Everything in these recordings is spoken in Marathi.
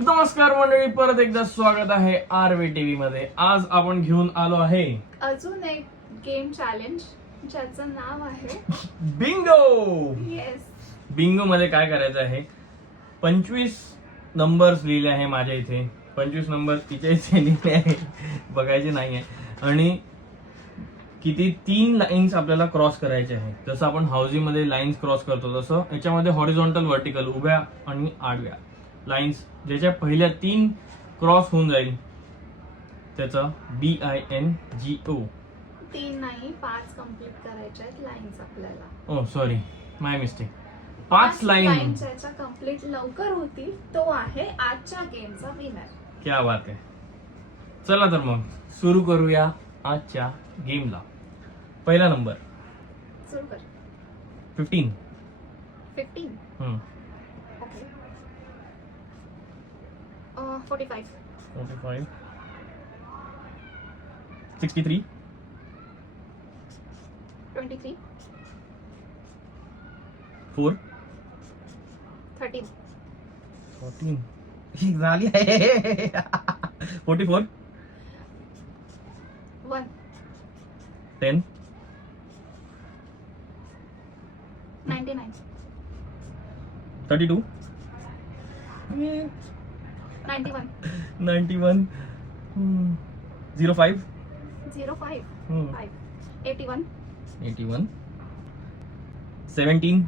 नमस्कार मंडळी, परत एकदा स्वागत आहे आरवे टीव्ही मध्ये. आज आपण घेऊन आलो आहे अजून एक गेम चॅलेंज ज्याचं नाव आहे बिंगो. येस. बिंगो मध्ये काय करायचं आहे, 25 नंबर्स लिहिले आहे माझ्या इथे. 25 नंबर तिच्या इथे लिहिले आहे, बघायचे नाहीये. आणि किती 3 लाईन्स आपल्याला क्रॉस करायचे आहे. जसं आपण हाऊसिंग मध्ये लाईन्स क्रॉस करतो तसं याच्यामध्ये हॉरिझॉन्टल, व्हर्टिकल, उभ्या आणि आडव्या लाईन्स ज्याच्या पहिल्या 3 क्रॉस होऊन जाईल त्याचा BINGO. 3 नाही 5 कम्प्लीट करायचे आहेत लाईन्स आपल्याला. ओ सॉरी, माय मिस्टेक. 5 लाईन ज्याच्या कम्प्लीट लवकर होतील तो आहे आजच्या गेमचा विनर. क्या बात आहे. चला तर मग सुरू करूया आजच्या गेमला. पहिला नंबर सुरू कर. 15. 15. ओके. 45. 45. 63. 23. 4. 13. 14. ही झाली आहे. 44. 1. 10. 99. 32. 91. 91. 05. 05. Hmm. 5. 81. 81. 17.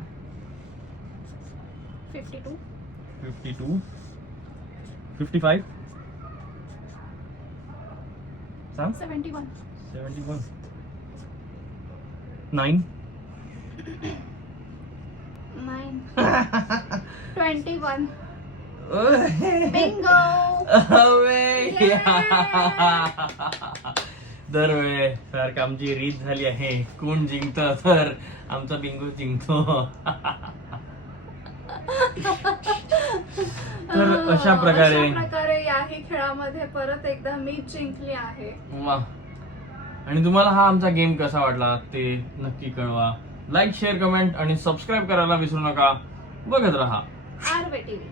52. 52. 55. Sam? 71. 71. 9. 9. 21. Bingo! दरवेळेस सारखं आमची रीत झाली आहे, कोण जिंकतं तर आमचा बिंगो जिंकतो. तर अशा प्रकारे याही खेळामध्ये परत एकदा मी जिंकली आहे. वा. आणि तुम्हाला हा आमचा गेम कसा वाटला ते नक्की कळवा. लाईक, शेअर, कमेंट आणि सबस्क्राईब करायला विसरू नका. बघत रहा आरवे टीव्ही.